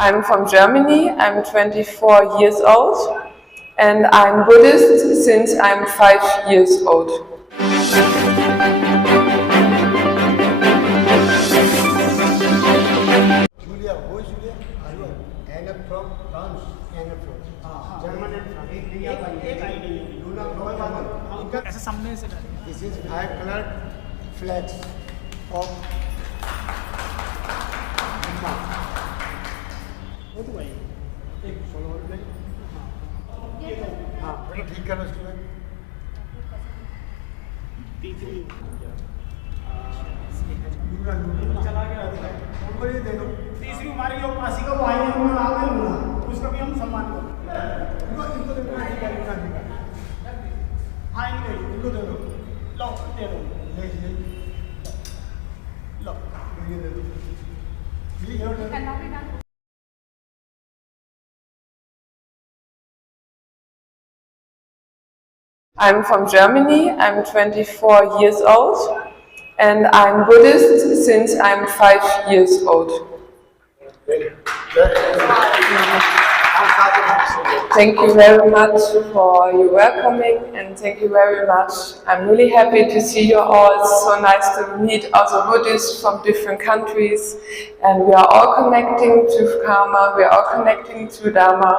I'm from Germany, I'm 24 years old, and I'm Buddhist since I'm 5 years old. Julia, who is Julia? Anna from France, Anna from German and France. ऐसे सामने से डालिए। This is 5-colored flags of Dhamma. वो तो भाई एक solo में हाँ ठीक करना उसके बाद तीसरी चला गया उनको ये दे दो तीसरी हमारी जो उपासिका वो आई है उन्होंने आगे लूँगा उसका भी हम सम्मान करें। इनको दे दो हाँ इनको दे दो लो दे दो लो ये दे दो ये दे दो I'm from Germany, I'm 24 years old, and I'm Buddhist since I'm 5 years old. Thank you very much for your welcoming, and thank you very much. I'm really happy to see you all. It's so nice to meet other Buddhists from different countries, and we are all connecting to Karma, we are all connecting to Dharma,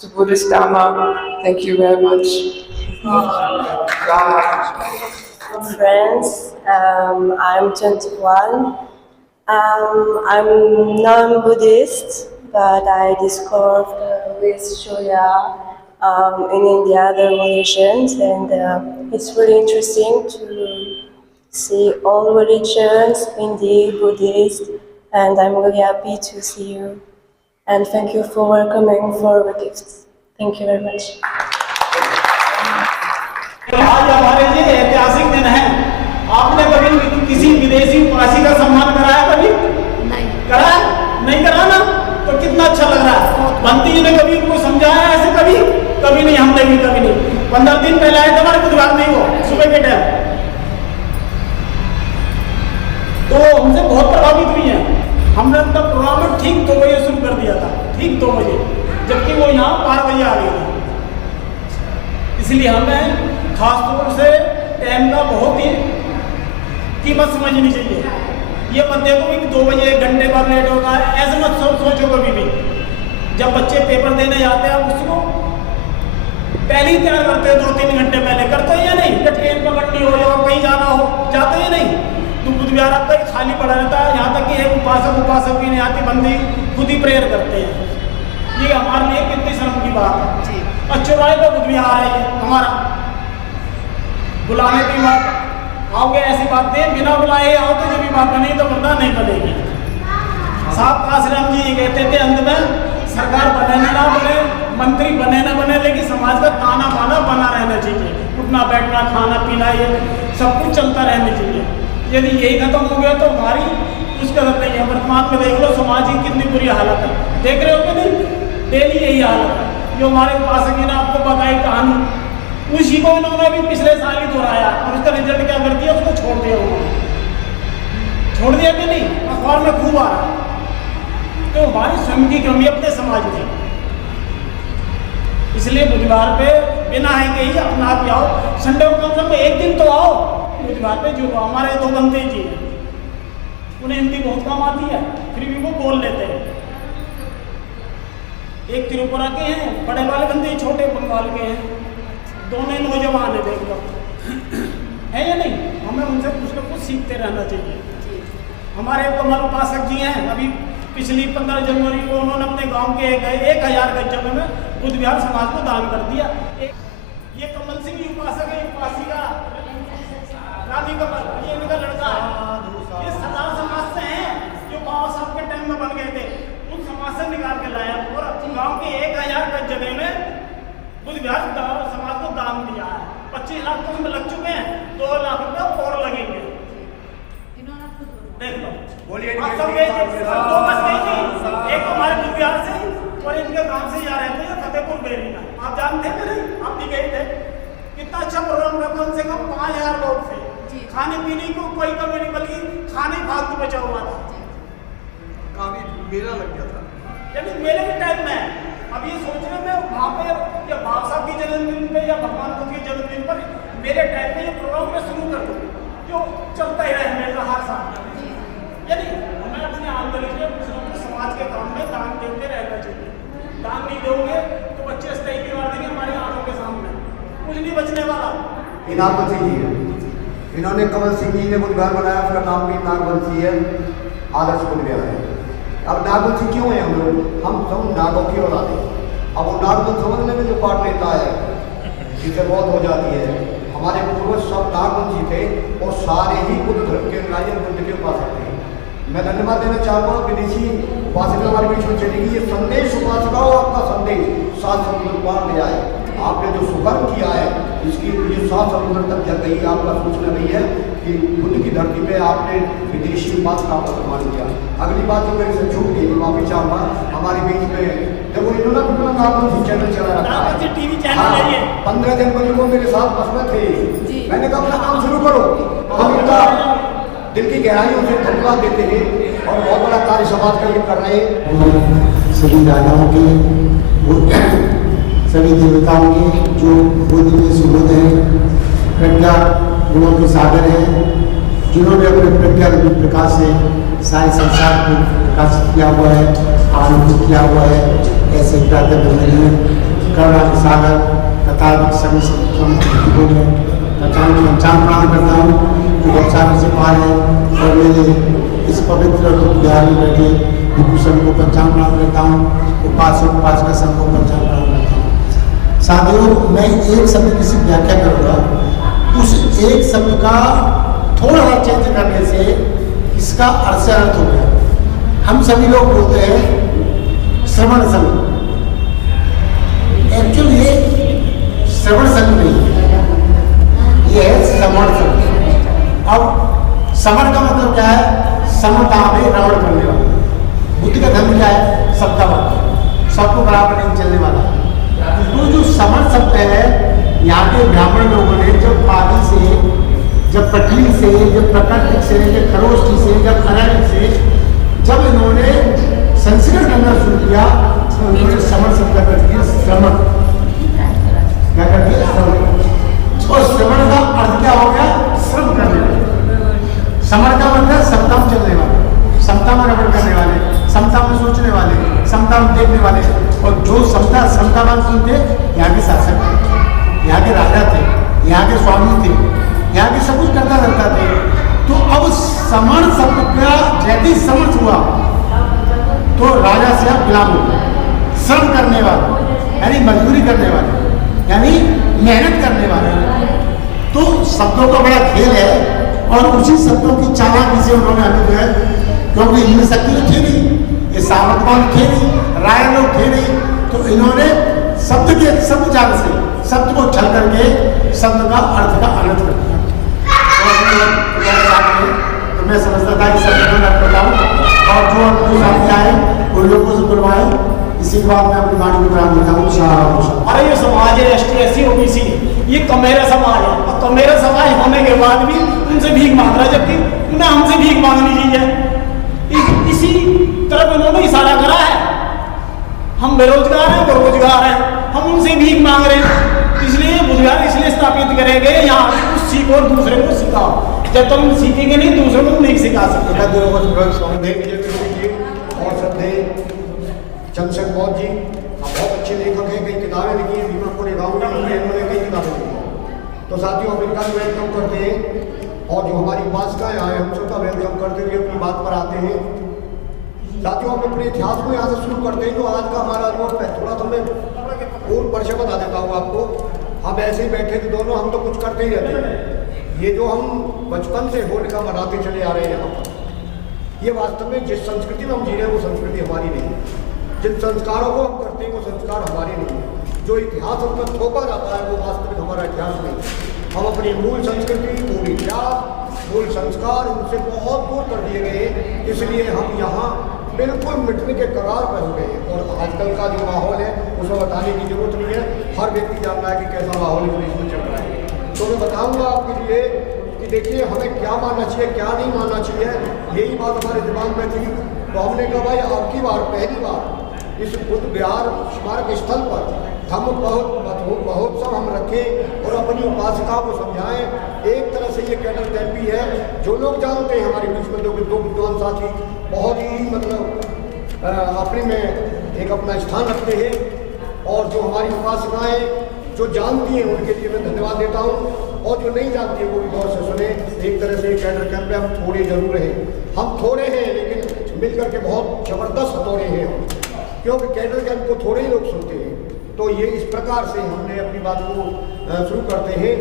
to Buddhist Dharma. Thank you very much. Friends, I'm 21. I'm non-Buddhist, but I discovered with Shoya in India the religions, and it's really interesting to see all religions, Hindi, Buddhist, and I'm really happy to see you. And thank you for welcoming for the gifts. Thank you very much. आज हमारे लिए ऐतिहासिक दिन है। आपने कभी किसी विदेशी उपासी का सम्मान कराया कभी? नहीं करा? नहीं करा ना? तो कितना अच्छा लग रहा है। बंती जी ने कभी उनको समझाया ऐसे कभी? कभी नहीं, हमने भी कभी नहीं। 15 दिन पहले आए थे हमारे बुधवार में वो सुबह के टाइम, तो हमसे बहुत प्रभावित हुई है। हमने अपना प्रोग्राम ठीक 2 बजे शुरू कर दिया था, ठीक 2 बजे, जबकि वो यहाँ 12 बजे आ गई थी। इसलिए हमें खासतौर से टाइम का बहुत ही कीमत समझनी चाहिए। ये मत देखो कि 2 बजे 1 घंटे बाद लेट होगा, ऐसे मत सोचो कभी भी। जब बच्चे पेपर देने जाते हैं उसको पहले ही तैयार करते हैं, 2-3 घंटे पहले करते हैं या नहीं? जब ट्रेन पकड़नी हो या कहीं जाना हो जाते हैं नहीं? तो बुधवार आपका खाली पड़ा रहता है। यहाँ तक कि एक उपासक भी नहीं आती, बंदी खुद ही प्रेयर करते हैं। ये हमारे लिए कितनी शर्म की बात है। चौराहे पर बुधवार है हमारा, बुलाने की बात आओगे ऐसी बात नहीं, बिना बुलाए आओ तो जब भी बात बनेगी तो वरना नहीं बनेगी। साहब काशीराम जी ये कहते थे अंत में, सरकार बने ना बने, मंत्री बने ना बने, लेकिन समाज का ताना बाना बना रहना चाहिए। उठना बैठना खाना पीना ये सब कुछ चलता रहना चाहिए। यदि यही खत्म हो गया तो हमारी कुछ कदर नहीं है। वर्तमान में देख लो समाज की कितनी बुरी हालत है, देख रहे हो कि नहीं? डेली यही हालत है। जो हमारे उपासक ने आपको बताई कहानी, उसी को इन्होंने भी पिछले साल ही दोहराया और उसका रिजल्ट क्या कर दिया? उसको छोड़ दिया उन्होंने। छोड़ दिया कि नहीं? अखबार में खूब आ रहा। तो हमारी स्वयं की कमी अपने समाज में, इसलिए बुधवार पे बिना है कि ही अपना आप आओ। संडे को कम से कम एक दिन तो आओ बुधवार पे। जो हमारे 2 बंदे जी हैं उन्हें हिंदी बहुत कम आती है, फिर भी वो बोल लेते हैं। एक त्रिपुरा के हैं बड़े वाले बंदे, छोटे बंगाल के हैं, दोनों नौजवान है। देख लो है या नहीं? हमें उनसे कुछ न कुछ सीखते रहना चाहिए। हमारे कमल उपासक जी हैं, अभी पिछली 15 जनवरी को उन्होंने अपने गांव के 1000 गज जगह में बुद्ध विहार समाज को दान कर दिया। ये कमल सिंह उपासक है, उपासिका रानी कमल, ये इनका लड़का है। ये सरदार समाज से हैं जो बाबा साहब के टाइम में बन गए थे, उन समाज से निकाल के लाया और गांव के 1000 गज जगह में बुद्ध विहार समाज को दान दिया है। 25 लाख तो उसमें लग चुके हैं, 2 लाख रुपये और लगेंगे। देख लो बोलिए। 2 बस गई थी, एक हमारे बुद्ध विहार से और इनके गांव से जा रहे थे फतेहपुर बेरीना। आप जानते हैं नहीं? आप भी गए थे। कितना अच्छा प्रोग्राम था, कम से कम 5000 लोग थे। खाने पीने को कोई कमी नहीं, बल्कि खाने फालतू बचा हुआ था। काफी मेला लग गया था। यानी मेरे भी टाइम में अब ये सोच रहे मैं वहाँ पे या बाबा साहब की जन्मदिन पे या भगवान बुद्ध के जन्मदिन पर मेरे टाइम में ये प्रोग्राम मैं शुरू कर दूँ जो चलता ही रहे हमेशा हर साल। यानी हमें अपने आमदनी से समाज के काम में दान देते रहना चाहिए। दान नहीं दोगे तो बच्चे स्थायी बिगाड़ देंगे हमारी आंखों के सामने, कुछ नहीं बचने वाला। नागवंशी जी है, इन्होंने कमल सिंह जी ने बुधवार बनाया, उसका नाम भी नागवंशी है, आदर्श बन गया है। अब नागवंशी क्यों है हम सब नागों की औलाद हैं। अब वो नाग को समझने में जो पाठ लेता है जिससे बहुत हो जाती है। हमारे पूर्वज सब नागवंशी थे और सारे ही बुद्ध धर्म के अनुयायी बुद्ध के उपासक थे। मैं धन्यवाद देना चाहूँगा विदेशी उपासक हमारे बीच में चलेगी, ये संदेश उपासकाओं आपका संदेश 7 समुद्र पार ले आए। आपने जो सुकर्म किया है इसकी ये 7 समुद्र तक जग गई। आपका सूचना नहीं है कि बुद्ध की धरती पे आपने विदेशी उपासकाओं का सम्मान किया। अगली बात जो मेरे से छूट गई मैं माफी चाहूँगा। हमारे बीच में देखो इन्होंने अपना नागवंशी चैनल चला रखा है, टीवी चैनल है ये। 15 जनवरी को मेरे साथ बस में थे, मैंने कहा अपना काम शुरू करो। हम इनका दिल की गहराइयों से धन्यवाद देते हैं और बहुत बड़ा कार्य समाज का ये कर रहे हैं। सभी राजाओं के सभी देवताओं के जो बुद्धि में सुबोध है, प्रज्ञा गुणों के सागर हैं, जिन्होंने अपने प्रज्ञा रूपी प्रकाश से सारे संसार को प्रकाशित किया हुआ है, आनंदित किया हुआ है। ऐसे प्रातः बंदनीय करुणा के सागर तथा पंचांग प्रणाम करता हूँ जो बच्चा से पार है और मेरे इस पवित्र बिहार में बैठे विभूषण को पंचांग प्रणाम करता हूँ। उपासक उपासका संघ को पंचांग प्रणाम करता हूँ। साथियों, मैं एक शब्द की सिर्फ व्याख्या करूँगा, उस एक शब्द का थोड़ा सा चेंज करने से इसका अर्थ से अर्थ हो गया। हम सभी लोग बोलते हैं श्रवण संघ, एक्चुअली ये श्रवण संघ नहीं, ये है समण संघ। अब समण का मतलब क्या है? समता में रमण करने वाला। बुद्ध का धर्म क्या है? सबका सबको बराबर नहीं चलने वाला। तो जो समण शब्द है, यहाँ के ब्राह्मण लोगों ने जब पानी से, जब पटली से, जब प्रकृति से, जब खरोष्टी से, जब खराड़ी से जब इन्होंने संस्कृत करना शुरू किया तो उन्होंने समण शब्द कर दिया श्रवण। क्या कर दिया? श्रवण। और श्रवण का अर्थ क्या हो गया? श्रम करने वाले। समण का मतलब समता में चलने वाले, समता में रमण करने वाले, समता में सोचने वाले, समता में देखने वाले। और जो समतावान थे, यहाँ के शासक थे, यहाँ के राजा थे, यहाँ के स्वामी थे, यहाँ के सब कुछ करता रहता थे। तो अब समण शब्द का जैसे ही समर्थ हुआ तो राजा से आप गुलाम हो गए। श्रम करने वाले यानी मजदूरी करने वाले, यानी मेहनत करने वाले। तो शब्दों का बड़ा खेल है और उसी शब्दों की चालाकी से उन्होंने हमें जो है, क्योंकि इनमें शक्ति तो थी नहीं, ये सावधान थे नहीं, राय लोग थे नहीं, तो इन्होंने शब्द के शब्द जाल से शब्द को छल करके शब्द का अर्थ का अनर्थ कर दिया। तो मैं समझता था कि शब्द मैं बताऊँ और जो सामने आए उन लोगों से बुलवाए। इसी के बाद मैं अपनी वाणी को विराम देता हूँ। अरे ये समाज है ST/SC OBC, ये कमेरा समाज है और कमेरा समाज होने के बाद भी उनसे भीख मांग रहा है, जबकि उन्हें हमसे भीख मांगनी चाहिए। इसी तरफ इन्होंने इशारा करा है। हम बेरोजगार हैं, वो रोजगार हैं, हम उनसे भीख मांग रहे हैं। इसलिए रोजगार इसलिए स्थापित करेंगे यहाँ कुछ सीखो और दूसरे को सिखाओ। जब तक हम सीखेंगे नहीं, दूसरों को नहीं सिखा सकते। और श्रद्धेय चंद्रशेखर बौद्ध जी बहुत अच्छे लेखक हैं, कई किताबें लिखी हैं, दीपक गाँव में उन्होंने कई किताबें लिखी हैं। तो साथियों हम इनका वेलकम करते हैं और जो हमारी उपासकाएं आए हम सबका वेलकम करते हुए अपनी बात पर आते हैं। साथियों हम अपने इतिहास को यहाँ से शुरू करते हैं। जो आज का हमारा अनुभव है, थोड़ा सा मैं पूर्ण परिचय बता देता हूँ आपको। हम ऐसे ही बैठे थे दोनों, हम तो कुछ करते ही रहते हैं। ये जो हम बचपन से होलिका मनाते चले आ रहे हैं यहाँ पर, ये वास्तव में जिस संस्कृति में हम जी रहे हैं वो संस्कृति हमारी नहीं है। जिन संस्कारों को हम करते हैं वो संस्कार हमारे नहीं है। जो इतिहास हम पर थोपा जाता है वो वास्तविक हमारा इतिहास नहीं है। हम अपनी मूल संस्कृति, मूल इतिहास, मूल संस्कार उनसे बहुत दूर कर दिए गए। इसलिए हम यहाँ बिल्कुल मिटने के कगार पर हो गए। और आजकल का जो माहौल है उसमें बताने की जरूरत नहीं है, हर व्यक्ति जान रहा है कि कैसा माहौल देश में चल रहा है। तो मैं बताऊँगा आपके लिए कि देखिए हमें क्या मानना चाहिए, क्या नहीं मानना चाहिए। यही बात हमारे दिमाग में थी। तो हमने कहा भाई आपकी बार पहली बार इस बुद्ध विहार स्मारक स्थल पर धम्म महोत्सव हम रखें और अपनी उपासिका को समझाएं। एक तरह से ये कैडर कैंप भी है। जो लोग जानते हैं हमारे बीच में दो विद्वान साथी बहुत ही मतलब अपने में एक अपना स्थान रखते हैं, और जो हमारी उपासिकाएँ जो जानती हैं उनके लिए मैं धन्यवाद देता हूँ, और जो नहीं जानती है वो भी गौर से सुने। एक तरह से कैडर कैंप में हम थोड़े जरूर हैं, हम थोड़े हैं लेकिन मिलकर के बहुत जबरदस्त हथौड़े हैं हम, क्योंकि कैडर कैंप को थोड़े ही लोग सुनते हैं। तो ये इस प्रकार से हमने अपनी बात को शुरू करते हैं।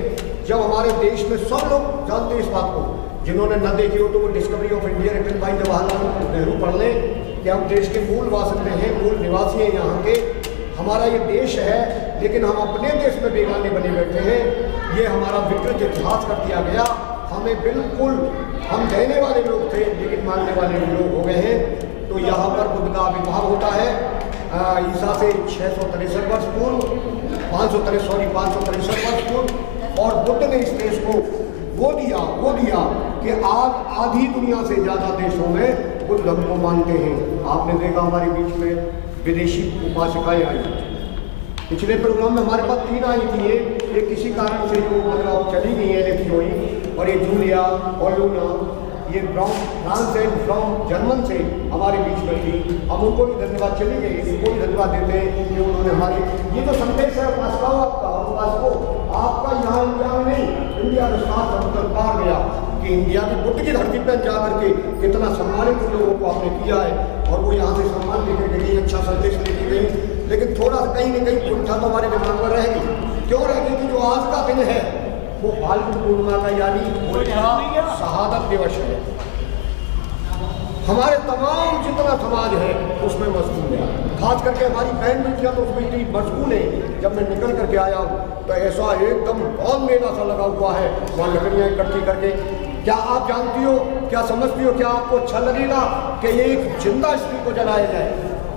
जब हमारे देश में सब लोग जानते हैं इस बात को, जिन्होंने न देखी हो तो वो Discovery of India written by Jawaharlal Nehru पढ़ लें कि हम देश के मूल वासिंदे हैं, मूल निवासी हैं यहाँ के। हमारा ये देश है लेकिन हम अपने देश में बेगाने बने बैठे हैं। ये हमारा विकृत इतिहास कर दिया गया। हमें बिल्कुल, हम कहने वाले लोग थे लेकिन मानने वाले लोग हो गए हैं। तो यहाँ पर बुद्ध का आविर्भाव होता है ईसा से 663 वर्ष पूर्व, 563 वर्ष पूर्व, और बुद्ध ने इस देश को वो दिया कि आज आधी दुनिया से ज़्यादा देशों में बुद्ध धर्म को मानते हैं। आपने देखा हमारे बीच में विदेशी उपासिकाएँ आई। पिछले प्रोग्राम में हमारे पास 3 आई थी। ये किसी कारण से जो मतलब चली गई है लेफ्ट, और ये जूलिया और लूना, ये फ्रांस एंड फ्रॉम जर्मन से हमारे बीच में थी। हम उनको भी धन्यवाद, चली गई उनको भी धन्यवाद देते हैं कि उन्होंने हमारे ये जो संदेश है आपका यहाँ इंडिया में नहीं, इंडिया के साथ समुद्र पार गया कि इंडिया की बुद्ध की धरती पर जा करके कितना सम्मानित लोगों को आपने किया है, और वो यहाँ से सम्मान लेकर गई, अच्छा संदेश लेके गई। लेकिन थोड़ा सा कहीं न कहीं कुंठा तो हमारे दिमाग में रहेगी। क्यों रहेगी कि जो आज का दिन है वो फाल्गुन पूर्णिमा का यानी शहादत दिवस है। हमारे तमाम जितना समाज है उसमें मशगूल है, खास करके हमारी बहन बेटियाँ तो उसमें इतनी मशगूल है। जब मैं निकल करके आया हूँ तो ऐसा एकदम बहुत मेला सा लगा हुआ है, वहाँ लकड़ियाँ इकट्ठी करके। क्या आप जानती हो, क्या समझती हो, क्या आपको अच्छा लगेगा कि ये एक जिंदा स्त्री को जलाया जाए?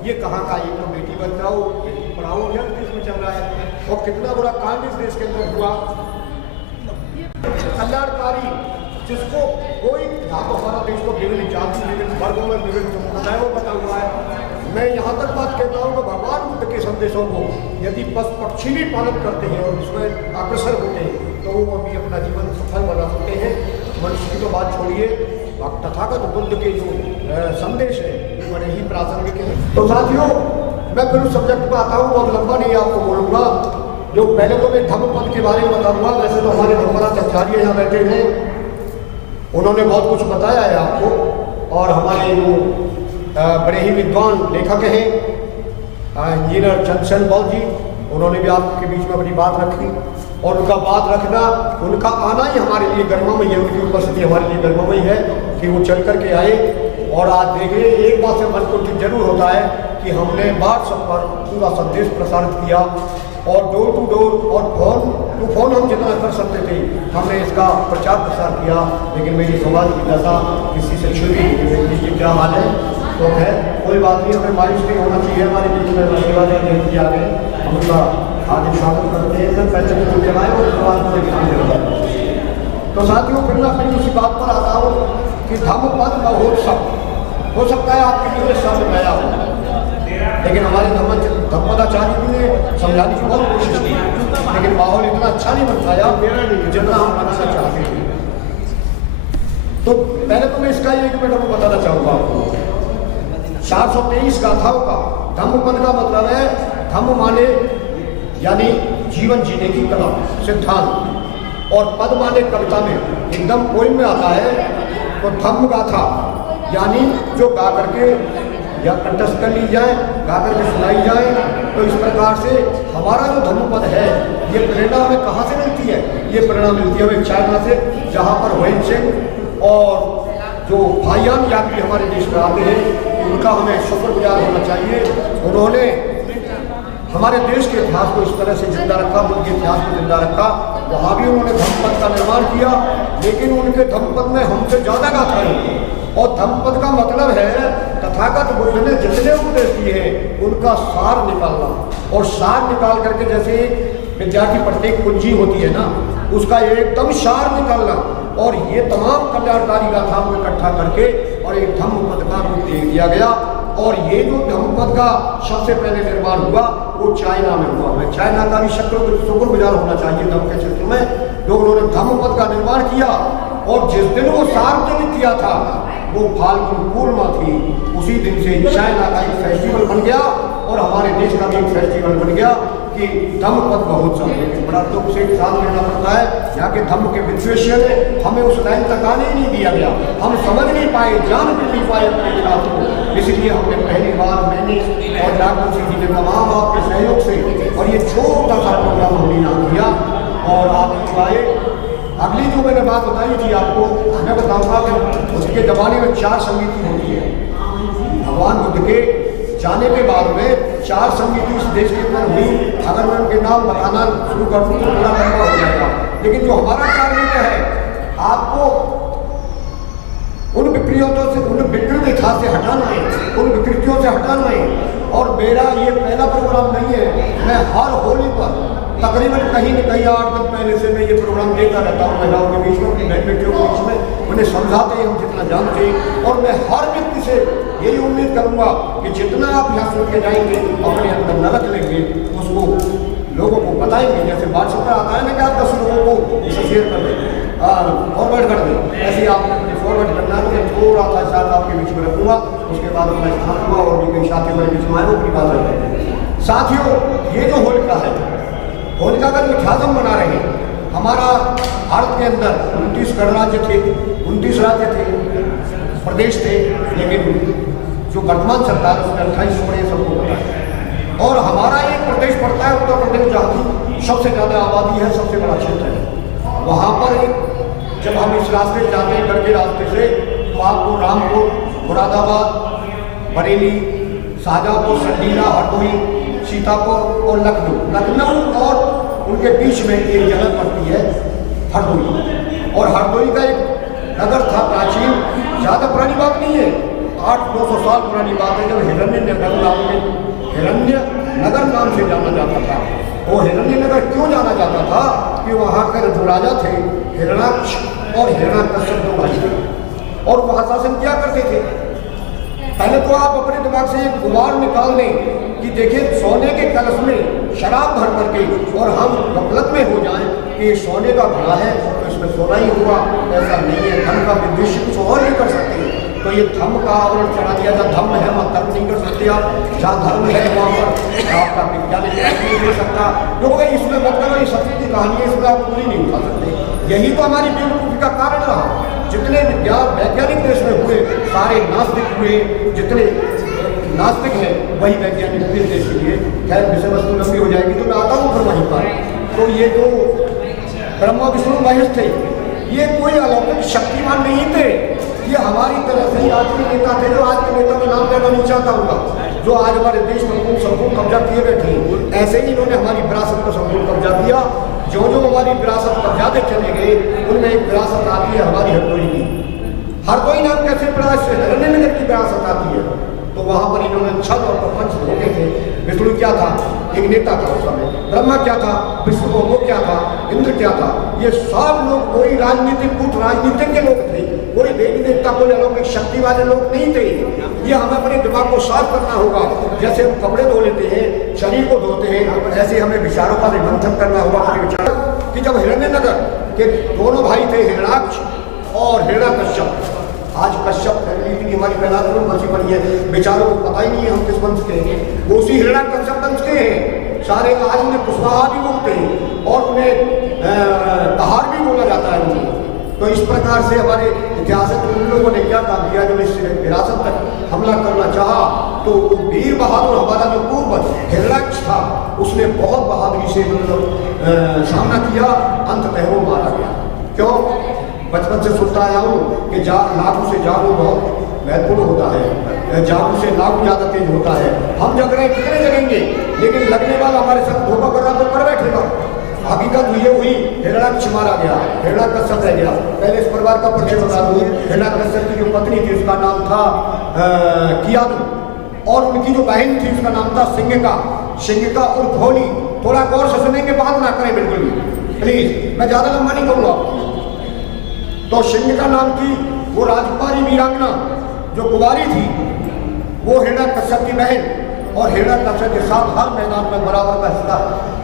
ये कहाँ का, ये तो बेटी बचाओ बेटी पढ़ाओ अभियान देश में चल रहा है, और कितना बुरा कांड इस देश के अंदर हुआ। कल्याणकारी जिसको कोई, यहाँ तो हमारा देश को विभिन्न जाति, विभिन्न वर्गों में, विभिन्न समुदायों बना हुआ है। मैं यहाँ तक बात कहता हूँ कि भगवान बुद्ध के संदेशों को यदि पशु पक्षी भी पालन करते हैं और उसमें अग्रसर होते हैं तो वो अभी अपना जीवन सफल बना सकते हैं। मनुष्य की तो बात छोड़िए, तथागत बुद्ध के जो संदेश है वो बड़े ही प्रासंगिक हैं। तो साथियों, मैं फिर उस सब्जेक्ट पर आता हूँ, बहुत लंबा नहीं आपको बोलूँगा। जो पहले तो मैं धम्म पद के बारे में बताऊँगा। वैसे तो हमारे धर्मराज आचार्य यहाँ बैठे हैं, उन्होंने बहुत कुछ बताया है आपको, और हमारे जो बड़े ही विद्वान लेखक हैं इंजीनियर चंद्रसेन बॉल जी, उन्होंने भी आपके बीच में अपनी बात रखी, और उनका बात रखना, उनका आना ही हमारे लिए गर्ममयी है, उनकी उपस्थिति हमारे लिए गर्ममयी है कि वो चल करके आए। और आज देखिए, एक बात से मन को ठीक जरूर होता है कि हमने व्हाट्सएप पर पूरा संदेश प्रसारित किया, और डोर टू डोर और फोन टू फोन हम जितना कर सकते थे हमने इसका प्रचार प्रसार किया। लेकिन मेरी समाज की दशा किसी से छुई नहीं, क्या हाल है, तो है कोई बात नहीं, हमें मायूस नहीं होना चाहिए। हमारे बीच में धन्यवाद किया गए, हम उनका आगे स्वागत करते हैं। सर पहले भी कुछ जमाए और उसके बाद तो साथियों, फिर मैं अपनी उसी बात पर आता हूँ कि धम्म पद महोत्सव हो सकता है आपके लिए शब्द नया हो, लेकिन हमारे धम्मपदाचार्य जी ने समझाने की बहुत कोशिश की, लेकिन माहौल इतना अच्छा नहीं बन पाया जितना हम बनाना चाहते थे। तो पहले तो मैं इसका एक मिनट आपको बताना चाहूँगा आपको। 423 गाथाओं का धम्म पद का मतलब है, धम्म माने यानी जीवन जीने की कला, सिद्धांत, और पद माने कविता में एकदम पोइम में आता है। तो धम्म गाथा यानी जो गा करके या कंठस्थ कर ली जाए, गा करके सुनाई जाए। तो इस प्रकार से हमारा जो धम्म पद है, ये प्रेरणा हमें कहाँ से मिलती है? ये प्रेरणा मिलती है हमें चाइना से, जहाँ पर हुएन सिंह और जो भाईयान यात्री हमारे देश में आते हैं, उनका हमें शुक्रगुजार होना चाहिए। उन्होंने हमारे देश के इतिहास को इस तरह से जिंदा रखा, बुद्ध के इतिहास को जिंदा रखा। वहाँ भी उन्होंने धम्मपद का निर्माण किया, लेकिन उनके धम्मपद में हमसे ज़्यादा गाथाएं हैं। और धम्मपद का मतलब है तथागत बुद्ध ने जितने उपदेश दिए हैं उनका सार निकालना, और सार निकाल करके, जैसे विद्यार्थी प्रत्येक कुंजी होती है ना, उसका एकदम सार निकालना, और ये तमाम कल्याणकारी गाथाओं को इकट्ठा करके और एक धम्मपद का रूप दे दिया गया। और ये जो धम्मपद का सबसे पहले निर्माण हुआ वो चाइना में हुआ। मैं चाइना का भी शुक्रगुजार होना चाहिए धम्म के क्षेत्र में, जो उन्होंने धम्मपद का निर्माण किया। और जिस दिन वो सार्वजनिक किया था वो फाल्गुन पूर्णिमा थी, उसी दिन से चाइना का एक फेस्टिवल बन गया और हमारे देश का भी एक फेस्टिवल बन गया कि धम्मपद महोत्सव। लेकिन बड़ा दुख से साथ लेना पड़ता है, यहाँ के धम्म के विद्वेषियों ने हमें उस लाइन तक आने ही नहीं दिया गया, हम समझ नहीं पाए, जान भी नहीं पाए अपने खिलाफ को। इसलिए हमने पहली बार मैंने और डॉक्टर सिंह जी ने तमाम आपके सहयोग से और ये छोटा सा प्रोग्राम हमने यहाँ किया और आप आए। अगली जो मैंने बात बताई थी आपको, मैं बताऊंगा कि उसके जमाने में 4 समिति होती है। भगवान बुद्ध के जाने के बाद में 4 समिति इस देश के अंदर हुई। अगर मैं उनके नाम बताना शुरू कर दूँ तो पूरा लंबा हो जाएगा, लेकिन जो हमारा टारगेट है आपको उन विकृतियों से, उन विकृत था से हटाना है, उन विकृतियों से हटाना है। और मेरा ये पहला प्रोग्राम नहीं है, मैं हर होली पर तकरीबन कहीं न कहीं 8 दिन पहले से मैं ये प्रोग्राम देता रहता हूँ महिलाओं के बीच में, बहन बेटियों के बीच में, उन्हें समझाते हैं हम जितना जानते हैं। और मैं हर व्यक्ति से यही उम्मीद करूँगा कि जितना आप यहाँ सुन के जाएंगे अपने अंदर न रख लेंगे, उसको लोगों को बताएंगे। जैसे व्हाट्सएप पर आता है ना कि आप 10 लोगों को इसे शेयर कर दें, फॉरवर्ड कर दें, ऐसे आप फॉरवर्ड करना है। मैं थोड़ा सा साथ आपके बीच में रखूँगा, उसके बाद मैं स्थान दूँगा और भी कई साथी मेरे बीच में आए अपनी बात रखें। साथियों, ये जो होलिका है, होलिका का जो ख्याल हम बना रहे हैं, हमारा भारत के अंदर 29 गणराज्य थे, 29 राज्य थे, प्रदेश थे, लेकिन जो वर्तमान सरकार उसमें 28 छोड़े सबको पता है। और हमारा एक प्रदेश पड़ता है उत्तर प्रदेश, जहाँ की सबसे ज़्यादा आबादी है, सबसे बड़ा क्षेत्र है। वहाँ पर जब हम इस रास्ते से जाते हैं, गढ़ के रास्ते से, तो आपको रामपुर, मुरादाबाद, बरेली, शाहजहाँपुर, संडीला, हरदोई, सीतापुर और लखनऊ और उनके बीच में एक जगह पड़ती है हरदोई। और हरदोई का एक नगर था प्राचीन, ज़्यादा पुरानी बात नहीं है, 800-900 साल पुरानी बात है, जब हिरण्यनगर नाम से जाना जाता था। वो हिरण्यनगर क्यों जाना जाता था कि वहाँ के जो राजा थे हिरणाक्ष और हिरण्याकश्यप 2 भाई थे और वहाँ शासन क्या करते थे। पहले तो आप अपने दिमाग से एक गुबार निकाल लें कि देखिए सोने के कलश में शराब भर करके और हम गफलत में हो जाएं कि सोने का घड़ा है तो इसमें सोना ही होगा, ऐसा नहीं है। धर्म का विद्वेष कुछ और नहीं कर सकते, तो ये धर्म का आवरण चढ़ा दिया था। धर्म है वहाँ तर्क नहीं कर सकते आप, जहाँ धर्म है वहाँ पर आपका वैज्ञानिक नहीं दे सकता। लोग इसमें मत करो, ये सत्य की कहानी है, इसमें आप पूरी नहीं उठा सकते। यही तो हमारी बेवकूफ़ी का कारण रहा। जितने वैज्ञानिक देश में हुए सारे नास्तिक हुए, जितने नास्तिक हैं वही वैज्ञानिक हुए देश के लिए। खैर विषय वस्तु लंबी हो जाएगी तो मैं आता हूँ फिर वहीं पर। तो ये जो ब्रह्मा विष्णु महेश थे, ये कोई अलौकिक शक्तिमान नहीं थे, ये हमारी तरह से ही आज के नेता थे। जो आज के नेता का नाम लेना नहीं चाहता उनका, जो आज हमारे देश में संपूर्ण कब्जा किए बैठे, ऐसे ही इन्होंने हमारी विरासत को संपूर्ण कब्जा किया। जो हमारी विरासत कब्जाते चले गए उनमें एक विरासत आती है हमारी हरदोई की। हरदोई नाम कैसे पड़ा, इससे हिरण्यनगर की विरासत आती है। तो वहाँ पर इन्होंने छल और प्रपंच धोखे थे। विष्णु क्या था, एक नेता था उस समय। ब्रह्मा क्या था, विष्णु वो क्या था, इंद्र क्या था, ये सब लोग कोई राजनीतिक कूट राजनीतिक के लोग थे, कोई देवी देवता कोई अलौकिक शक्ति वाले लोग नहीं थे। ये हमें अपने दिमाग को साफ करना होगा। जैसे हम कपड़े धो लेते हैं, शरीर को धोते हैं, ऐसे हमें विचारों का निमंथन करना होगा अपने विचार कि जब हिरण्यनगर के दोनों भाई थे, हिरणाक्ष और हिरण्याकश्यप, आज कश्यप फैमिली की हमारी पैदात बची पड़ी है, बेचारों को पता ही नहीं है हम किस वंश के हैं। वो उसी हिरण्याकश्यप वंश के हैं सारे। आज उन्हें कुशवाहा भी बोलते हैं और उन्हें तहार भी बोला जाता है उनको। तो इस प्रकार से हमारे इतिहास में लोगों ने क्या काम किया, जब इस विरासत तक हमला करना चाहा तो वीर बहादुर हमारा जो पूर्वज हिरण्याक्ष था उसने बहुत बहादुरी से मतलब सामना किया। अंततः वो मारा गया। क्यों? बचपन से सुनता आया हूँ कि लागू से जागू बहुत महत्वपूर्ण होता है, जागू से लागू ज़्यादा तेज होता है। हम जग रहे कितने जगेंगे, लेकिन लगने वाला हमारे साथ धोखा कर रहा तो कर बैठेगा। हकीकत ये हुई, हिरण्याक्ष मारा गया, हिरण्याकश्यप रह गया। पहले इस परिवार का परिचय बता दूँ। हिरण्याकश्यप की जो पत्नी थी उसका नाम था कियादु और उनकी जो बहन थी उसका नाम था सिंगिका उर्फ होली। थोड़ा गौर से सुनेंगे, बात ना करें बिल्कुल भी प्लीज, मैं ज़्यादा लंबा नहीं कहूँगा। तो सिंगिका नाम की वो राजकुमारी वीरांगना जो कुंवारी थी, वो हिरण्यकश्यप की बहन और हिरण्यकश्यप के साथ हर मैदान में बराबर का हिस्सा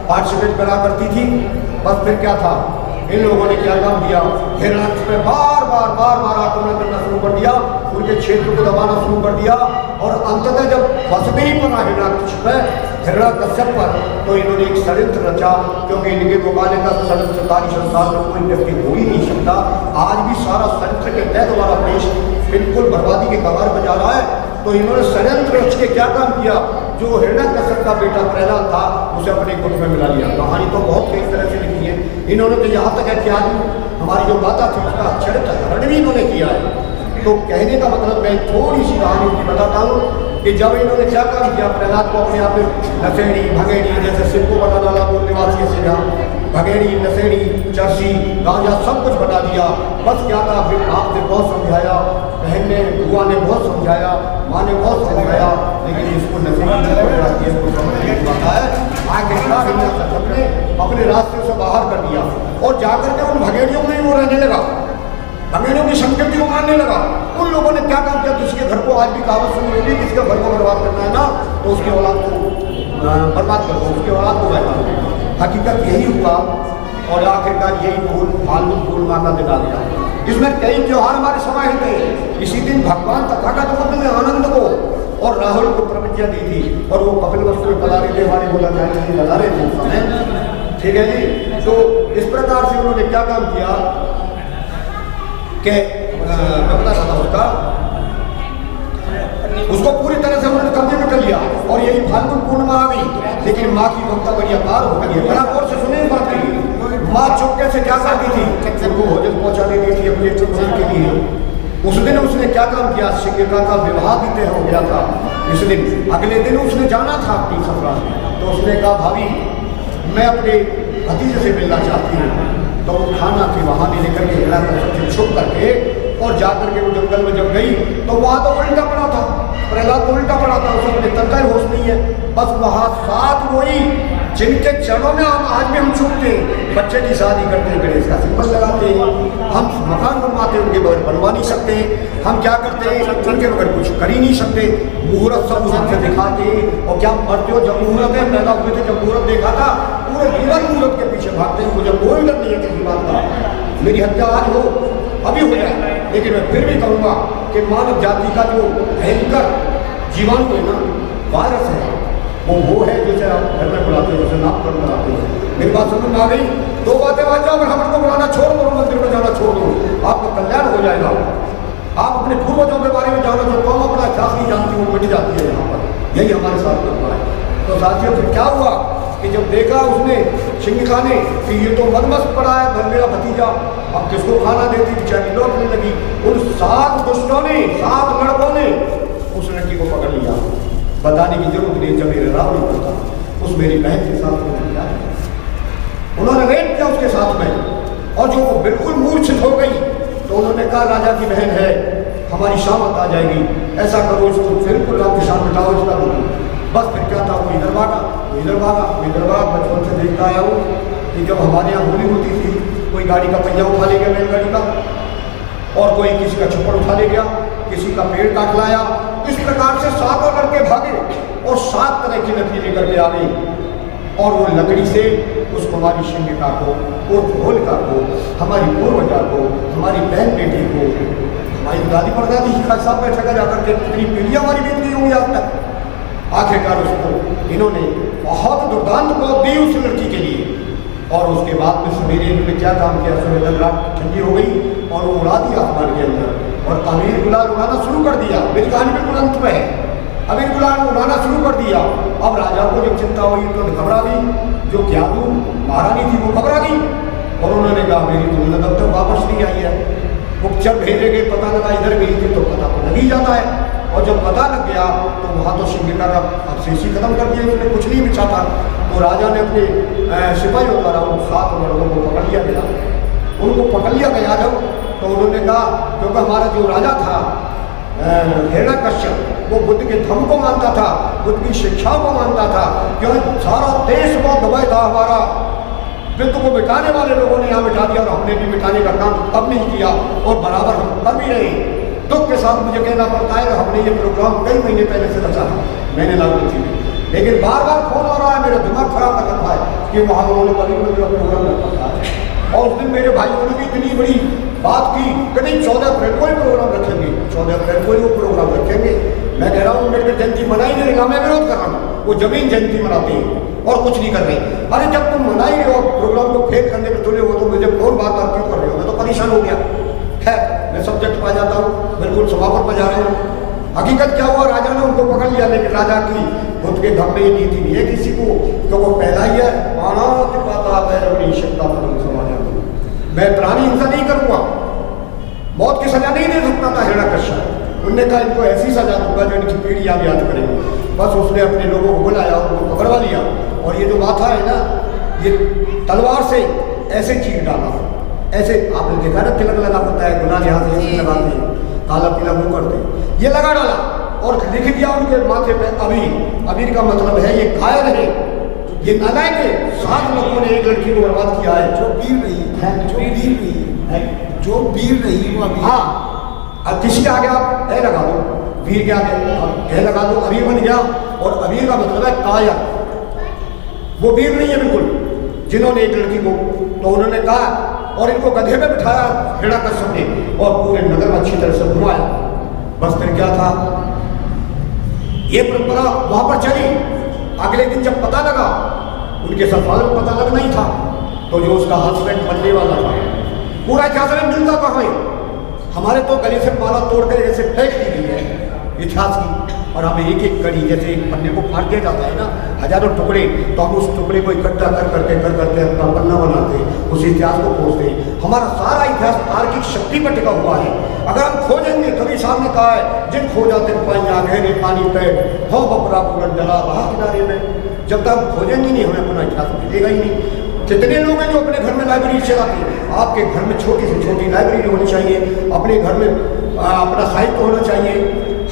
पार्टिसिपेट करा करती थी। बस फिर क्या था, इन लोगों ने क्या काम किया, हिरण्यकश्यप पे बार बार आक्रमण करना शुरू कर दिया, उनके क्षेत्र को दबाना शुरू कर दिया और अंततः जब फंस नहीं पड़ा हिरण्यकश्यप पर, तो इन्होंने एक षड्यंत्र रचा, क्योंकि इनके मुकाबले का षड्यंत्रकारी संसार में कोई व्यक्ति हो ही नहीं सकता। आज भी सारा षड्यंत्र के तहत हमारा देश बिल्कुल बर्बादी के कगार पर जा रहा है। तो इन्होंने षड्यंत्र रच के क्या काम किया, जो हिरण्यकश्यप का बेटा प्रहलाद था उसे अपने गुट में मिला लिया। कहानी तो बहुत कई तरह से लिखी है। इन्होंने तो यहाँ तक है कि आज हमारी जो माता थी उसका चरित्र हरण भी इन्होंने किया है। तो कहने का मतलब मैं थोड़ी सी कहानी उनकी बताता हूँ कि जब इन्होंने क्या काम किया, प्रहलाद को अपने आप में नशेड़ी भगेड़ी, जैसे शिव को बना डाला मूल निवासी से जहाँ भगेड़ी नशेड़ी चर्सी गांजा सब कुछ बना दिया। बस क्या था, फिर आपने बहुत समझाया, बहन ने बुआ ने बहुत समझाया, माँ ने बहुत समझाया, लेकिन इसको नशेड़ी इसको समझ नहीं पाता है। आखिरकार सबने अपने रास्ते से बाहर कर दिया और जाकर के उन भगेड़ियों में ही वो रहने लगा, भगेड़ियों की संस्कृति को मानने लगा। उन लोगों ने क्या काम किया, किसी के घर को आज भी कहावत सुनी होगी, किसी का घर को बर्बाद करना है ना तो उसकी औलाद को बर्बाद कर दो, उसकी औलाद को बर्बाद कर दो। हकीकत यही हुआ और आखिरकार यही फूल फाल्गुन पूर्णिमा का दिन आ गया। इसमें कई त्योहार हमारे समाहित थे। इसी दिन भगवान तथागत बुद्ध ने आनंद को और राहुल को प्रवृत्तियाँ दी थी और वो कपिल वस्तु में बता रहे थे, हमारे बोला जाए बता रहे थे उस समय, ठीक है जी। तो इस प्रकार से उन्होंने क्या काम किया कि मैं बता रहा था उसको पूरी तरह से उन्होंने कब्जे में कर लिया और यही फाल्गुन पूर्णिमा आ गई। लेकिन माँ की ममता बड़ी अपार हो गई है। बड़ा गौर से सुने बात की, माँ चुपके से क्या करती थी, उनको भोजन पहुँचा देती थी अपने चुपके के लिए। उस दिन उसने क्या काम किया, शिक्षिका का विवाह भी तय हो गया था इस दिन। अगले दिन उसने जाना था अपनी ससुराल, तो उसने कहा भाभी मैं अपने भतीजे से मिलना चाहती हूँ। तो वो खाना के बहाने लेकर के हिरण्यकश्यप से छुप करके और जाकर के वो जंगल में जब गई तो वहाँ तो उल्टा पड़ा था, प्रहलाद तो उल्टा पड़ा था, उसमें तनका ही होश नहीं है। बस वहाँ साथ वही जिनके चरणों में हम आज भी हम छूटते हैं, बच्चे की शादी करते हैं, गणेश का सिंबल लगाते हैं, हम मकान बनवाते हैं, उनके बगैर बनवा नहीं सकते, हम क्या करते हैं उनके बगैर कुछ कर ही नहीं सकते, मुहूर्त सब उनसे दिखाते हैं। और क्या मरते हो, जब मुहूर्त है पैदा हुए थे, जब मुहूर्त देखा था पूरे जीवन मुहूर्त के पीछे भागते हैं। मुझे कोई डर नहीं है किसी बात का, मेरी हत्या आज हो अभी हो जाए, लेकिन मैं फिर भी कहूँगा कि मानव जाति का जो भयंकर जीवाणु है ना, वायरस है, वो है जिसे आप घर में बुलाते हैं, जैसे नामकरण बुलाते हैं। मेरी बात समझ में आ गई। दो बातें बात जाओ, ब्राह्मण को बुलाना छोड़ दो, मंदिर में जाना छोड़ दो, आपका कल्याण हो जाएगा। आप अपने पूर्वजों के बारे में जानो, जो कौन अपना इतिहास नहीं जानती वो मिट जाती है यहाँ पर। यही हमारे साथ करना है। तो साथियों फिर क्या हुआ कि जब देखा उसने शिंगिका ने कि ये तो मदमस्त पड़ा है घर मेरा भतीजा, अब किसको खाना देती, बेचारी लौटने लगी। उन 7 दुष्टों ने, 7 लड़कों ने उस लड़की को पकड़ लिया। बताने की जरूरत नहीं, जब मेरे रावण होता उस मेरी बहन के साथ उन्होंने रेप किया उसके साथ में, और जो बिल्कुल मूर्छित हो गई तो उन्होंने कहा राजा की बहन है, हमारी शामत आ जाएगी, ऐसा करो इसको बिल्कुल आपकी शाम मिटाओ इसका। बस फिर क्या था, वो इधर भागा, इधर भागा, इधर भागा। बचपन से देखता आया हूँ कि जब हमारे यहाँ होली होती थी, कोई गाड़ी का पहिया उठा ले गया बैलगाड़ी का, और कोई किसी का छप्पड़ उठा ले गया, किसी का पेड़ काट लाया। इस प्रकार से 7 लड़के भागे और 7 तरह की लकड़ी लेकर के आ गई, और वो लकड़ी से उस कुमारी शिंगिका को और होलिका को, हमारी पूर्वजा को, हमारी बहन बेटी को, हमारी दादी परदादी का साथ में ठगा जाकर के कितनी पीढ़ियाँ हमारी बीत गई होंगी आज तक। आखिरकार उसको इन्होंने बहुत दुर्दांत मौत दी उस लड़की के लिए। और उसके बाद में सवेरे इन्होंने क्या काम किया, सवेरे रात ठंडी हो गई और वो उड़ा दिया आसमान के अंदर, और अमीर गुलाल उड़ाना शुरू कर दिया। मेरी कहानी बिल्कुल अंत में है, अमीर गुलाल उड़ाना शुरू कर दिया। अब राजा को जब चिंता हुई तो घबरा गई, जो क्यादू महारानी थी वो घबरा गई, और उन्होंने कहा मेरी तुम अब तक वापस नहीं आई है। उपचर भेजेंगे, पता लगा इधर गई थी तो पता तो लग ही जाता है। और जब पता लग गया तो वहाँ तो शिंगिका का अवशेष ही खत्म कर दिया, उसने कुछ नहीं बिछा था। तो राजा ने अपने सिपाहियों द्वारा उन 7 लड़कों को पकड़ लिया गया। उनको पकड़ लिया गया जब, तो उन्होंने कहा, क्योंकि हमारा जो राजा था हिरण्यकश्यप, वो बुद्ध के धर्म को मानता था, बुद्ध की शिक्षा को मानता था, क्योंकि सारा देश बौद्धमय था हमारा। बुद्ध को मिटाने वाले लोगों ने यहाँ मिटा दिया, और हमने भी मिटाने का काम अब नहीं किया, और बराबर हम कर भी रहे। दुख के साथ मुझे कहना पड़ता है कि हमने ये प्रोग्राम कई महीने पहले से रचा था, मैंने लागू थी, लेकिन बार बार फोन आ रहा है, मेरा दिमाग खराब कर रखा है कि वहाँ उन्होंने कभी मेरा प्रोग्राम रखा था। और उस दिन मेरे भाइयों ने भी इतनी बड़ी बात की कि नहीं 14 अप्रैल को ही प्रोग्राम रखेंगे, 14 अप्रैल को ही वो प्रोग्राम रखेंगे। मैं कह रहा हूँ अम्बेडकर जयंती मनाई नहीं रहा, मैं विरोध कर रहा हूँ, वो जमीन जयंती मनाते हैं और कुछ नहीं कर रहे। अरे जब तुम मना ही रहे हो, प्रोग्राम को फेल करने में तुले हो, तो मुझे फोन बार बार क्यों कर रहे हो? मैं तो परेशान हो गया। है मैं सब्जेक्ट पा जाता हूँ, बिल्कुल समापन पर जा रहे हूँ। हकीकत क्या हुआ, राजा ने उनको पकड़ लिया, लेकिन राजा की खुद के धम में ये नीति नहीं है किसी को, तो वो पहला ही है अनाथ पाता भैरवनी शक्ता समाज। मैं प्राणी हिंसा नहीं करूँगा, मौत की सजा नहीं दे सकता था हिरण्यकश्यप। उनने कहा इनको ऐसी सजा दूंगा जो इनकी पीढ़ी याद करेंगे। बस उसने अपने लोगों को बुलाया, उनको पकड़वा लिया, और ये जो माथा है ना, ये तलवार से ऐसे चीर डाला, ऐसे आपने देखा ना तिलक लगा होता है, गुलाल यहाँ से ऐसे लगाते हैं, काला तिलक मुँह करते, ये लगा डाला और लिख दिया उनके माथे पे अबीर। अबीर का मतलब है ये कायर है, ये नालायक है। 7 लोगों ने एक लड़की को बर्बाद किया है, जो वीर नहीं है, जो वीर नहीं है, जो वीर नहीं वो अभी। हाँ, अब किसी के आगे आप ए लगा दो, वीर के आगे ए लगा दो, अबीर बन गया। और अबीर का मतलब है कायर, वो वीर नहीं है बिल्कुल। जिन्होंने एक लड़की को, तो उन्होंने कहा और इनको गधे में बिठाया हिरण्यकश्यप ने, और पूरे नगर में अच्छी तरह से घुमाया। बस फिर क्या था, ये परंपरा वहां पर चली। अगले दिन जब पता लगा, उनके ससुराल में पता लगना ही था, तो जो उसका हस्बैंड बनने वाला था, पूरा इतिहास में मिलता कहाँ है। हमारे तो गले से माला तोड़कर जैसे फेंक दी गई है इतिहास की, और हमें एक एक कड़ी, जैसे एक पन्ने को फाड़ दिया जाता है ना, हजारों टुकड़े, तो हम उस टुकड़े को इकट्ठा कर करके अपना पन्ना बनाते, उस इतिहास को खोजते। हमारा सारा इतिहास तार्किक शक्ति पर टिका हुआ है। अगर हम खोजेंगे, कभी सामने कहा है जिन खो जाते पाइया गहरे पानी पे हो बपरा पूरन डला रहा किनारे में। जब तक हम खोजेंगे नहीं, हमें अपना इतिहास मिलेगा ही नहीं। कितने लोग हैं जो अपने घर में लाइब्रेरी चलाते हैं? आपके घर में छोटी से छोटी लाइब्रेरी होनी चाहिए, अपने घर में अपना साहित्य होना चाहिए,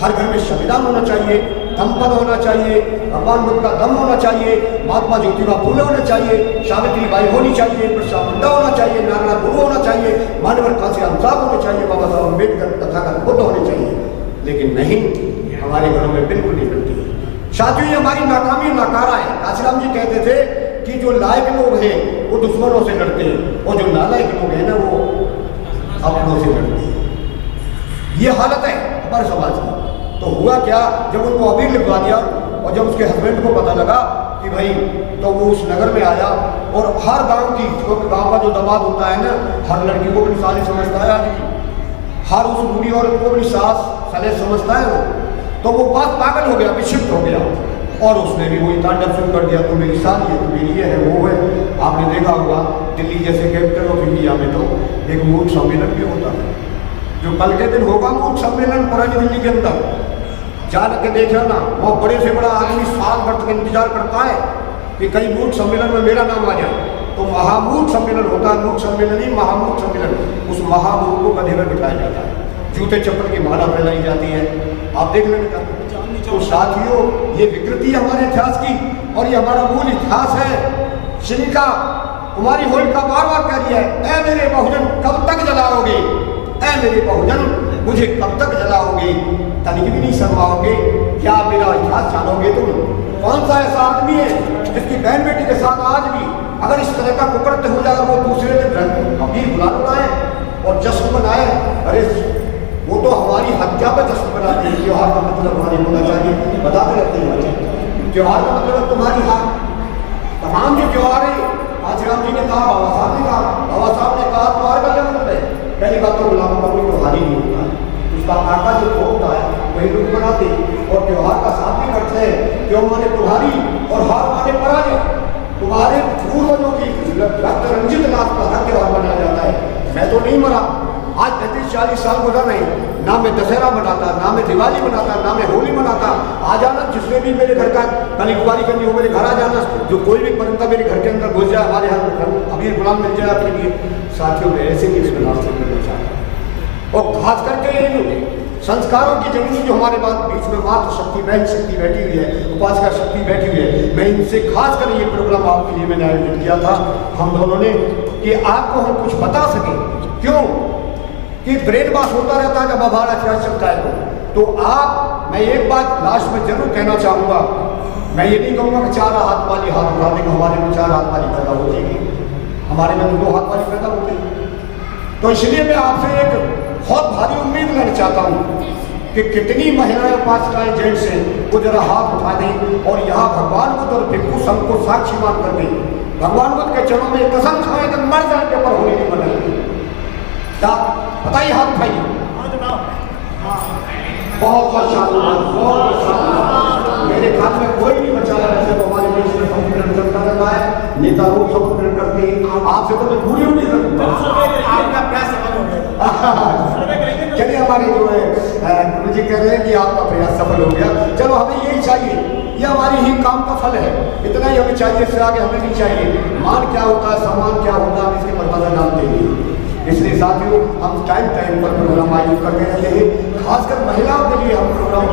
हर घर में संविधान होना चाहिए, धम्मपद होना चाहिए, भगवान बुद्ध का दम होना चाहिए, महात्मा ज्योतिबा फूले होना चाहिए, सावित्री बाई होनी चाहिए, बिरसा मुंडा होना चाहिए, नारायण गुरु होना चाहिए, मानवर काशीराम साहब होने चाहिए, बाबा साहब अम्बेडकर तथागत बुद्ध होने चाहिए। लेकिन नहीं, हमारे घरों में बिल्कुल नहीं मिलती। साथियों, ये हमारी नाकामी नाकारा है। काशीराम जी कहते थे कि जो लायक लोग हैं वो दुश्मनों से लड़ते हैं, और जो नालायक लोग हैं ना वो अपनों से लड़ते हैं। ये हालत है हमारे समाज की। तो हुआ क्या, जब उनको अबीर लिखवा दिया, और जब उसके हस्बैंड को पता लगा कि भाई, तो वो उस नगर में आया, और हर गांव की, क्योंकि गांव का जो दमाद होता है ना, हर लड़की को अपनी साली समझता है आदमी, हर उस बूढ़ी औरत को अपनी सास सले समझता है वो। तो वो बात पागल हो गया, विक्षिप्त हो गया, और उसने भी वही तांडव शुरू कर दिया, तो मेरी साली है, तो मेरी ये है, वो है। आपने देखा होगा दिल्ली जैसे कैपिटल ऑफ इंडिया में तो एक मूर्ख सम्मेलन भी होता है, जो कल के दिन होगा मूर्ख सम्मेलन पुरानी दिल्ली के अंदर। जान के देखना ना, वो बड़े से बड़ा आदमी साल भर तक इंतजार करता है कि कहीं मूर्ख सम्मेलन में मेरा नाम आ जाए। तो महामूर्ख सम्मेलन होता है, मूर्ख सम्मेलन ही महामूर्ख सम्मेलन। उस महामूर्ख को गधे में बिठाया जाता है, जूते चप्पल की माला फैलाई जाती है। आप देख लेंगे। तो साथियों, ये विकृति हमारे इतिहास की, और ये हमारा मूल इतिहास है। शिलिका कुमारी होलिका बार बार कह रही है, ऐ मेरे बहुजन कब तक जलाओगे, ऐ मेरे बहुजन मुझे कब तक जलाओगे, तनिक भी नहीं शर्माओगे, क्या मेरा इतिहास जानोगे तुम? कौन सा ऐसा आदमी है जिसकी बहन बेटी के साथ आज भी अगर इस तरह का कुकृत्य हो जाए, वो दूसरे दिन अबीर गुलाल उड़ाए और जश्न मनाए? अरे वो तो हमारी हत्या पर जश्न मनाते हैं। त्योहार का मतलब हमारी होना चाहिए, बताते रहते हैं त्योहार का मतलब तुम्हारी हार। तमाम जो त्योहार है, काशीराम जी ने कहा, बाबा साहब ने कहा, बाबा साहब ने कहा त्योहार का क्या मतलब है? पहली बात तो गुलामों का कोई त्योहार ही नहीं होता है, उसका काका जो होता है वही लोग बनाते, और त्योहार का साथ भी करते हैं। क्यों माने तुम्हारी, और हार माने पराजय। तुम्हारे पूर्वजों की रक्त रंजित लाश पर हर त्योहार मनाया जाता है। मैं तो नहीं मरा, आज 35-40 साल गुजर रहे, ना मैं दशहरा मनाता, ना मैं दिवाली मनाता, ना मैं होली मनाता। आ जाना, जिसने भी मेरे घर का कलिकुबारी करनी हो मेरे घर आ जाना। जो कोई भी परिंदा मेरे घर के अंदर घुस जाए, हमारे यहाँ अबीर गुलाम मिल जाए आपके लिए। साथियों, में ऐसे की गुलाम से करना चाहता हूँ। और खास करके इन संस्कारों की जमीन जो हमारे बाद बीच में मातृ शक्ति, बहन शक्ति बैठी हुई है, उपासना शक्ति बैठी हुई है, मैं इनसे खास कर ये प्रोग्राम आपके लिए मैंने आयोजित किया था हम दोनों ने, कि आपको हम कुछ बता सकें। क्यों कि ब्रेन वॉश होता रहता है जब हमारा चर्च चलता है तो आप, मैं एक बात लास्ट में जरूर कहना चाहूँगा, मैं ये नहीं कहूँगा कि 4 हाथ वाली हाथ उठा देंगे, हमारे में 4 हाथ वाली पैदा हो जाएगी, हमारे में तो 2 हाथ वाली पैदा होती है। तो इसलिए मैं आपसे एक बहुत भारी उम्मीद करना चाहता हूँ कि कितनी महिलाएं पास का जेंट्स हैं वो जरा हाथ उठा दें और यहाँ भगवान बुद्ध और भिक्षु संघ को साक्षी मान कर दें, भगवान बुद्ध के चरणों में कसम खाएं कि मर जाने के पर होली नहीं बनाएंगे। क्या बताइए, हाथ उठाइए। बहुत शानदार, मेरे ख्याल में कोई नहीं बचा है। वैसे तो हमारे देश में संपूर्ण चलता रहता है, नेता लोग संपूर्ण करते हैं, आपसे तो मैं पूरी नहीं सकता। आपका प्रयास सफल हो गया। चलिए, हमारे जो है गुरु जी कह रहे हैं कि आपका प्रयास सफल हो गया। चलो, हमें यही चाहिए, ये हमारी ही काम का फल है, इतना ही हमें चाहिए, इससे आगे हमें नहीं चाहिए। मान क्या होता है, सम्मान क्या होता है, हम इसकी परिभाषा जानते हैं। इसलिए साथियों, हम टाइम पर प्रोग्राम आयोजित करते रहते हैं, खासकर महिलाओं के लिए हम प्रोग्राम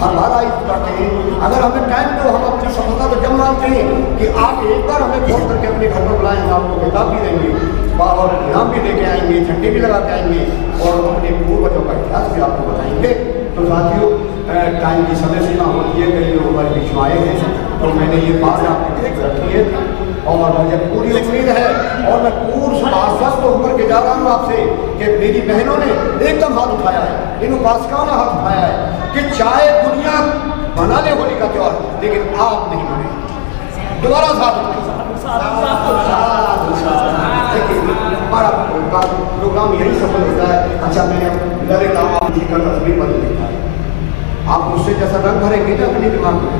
हर बार आयोजित करते हैं। अगर हमें टाइम दो, हम अपनी सफलता को जब मानते हैं कि आप एक बार हमें फोन करके अपने घर पर बुलाएं, हम आपको किताब भी देंगे और इनाम भी लेके आएंगे, झंडे भी लगा के आएंगे और अपने पूर्वजों का इतिहास भी आपको बताएंगे। तो साथियों, टाइम की समय सीमा होती है, कई लोग हमारे बीच में आए हैं, तो मैंने ये बात आपके लिए रखी है और मुझे पूरी उम्मीद है और मैं पूर्ण आश्वस्त होकर के जा रहा हूँ आपसे कि मेरी बहनों ने एकदम हाथ उठाया है, इन उपासकाओं ने हाथ उठाया है कि चाहे दुनिया मना ले होली का त्योहार, लेकिन आप नहीं मने। दोबारा साथ हमारा प्रोग्राम यही सफल होता है। अच्छा, मैंने ललित आवाम जी का तस्वीर बदल देखा है, आप उससे जैसा रंग भरेंगे ना अपने दिमाग में,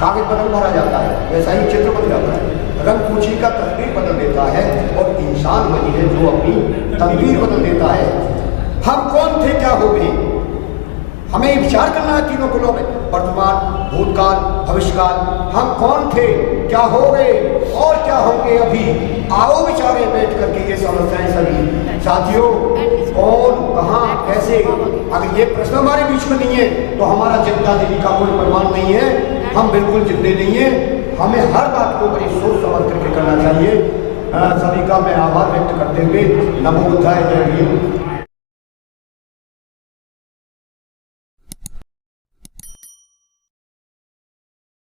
कागज पर रंग भरा जाता है, वैसा ही चित्र बन जाता है। रंग पूछी का तस्वीर बदल देता है और इंसान वही है जो अपनी तस्वीर बदल देता है। हम कौन थे, क्या हो गए, हमें विचार करना है तीनों कुलों में, वर्तमान, भूतकाल, भविष्यकाल। हम कौन थे, क्या हो गए और क्या होंगे अभी। आओ विचारे बैठ करके ये समस्याएं सभी। साथियों, कौन, कहाँ, कैसे, अगर ये प्रश्न हमारे बीच में नहीं है तो हमारा जिंदा दिली का कोई प्रमाण नहीं है, हम बिल्कुल जिंदे नहीं है। हमें हर बात को बड़ी सोच समझ करके करना चाहिए। सभी का मैं आभार व्यक्त करते हुए नमो बुद्धाय, जय भीम।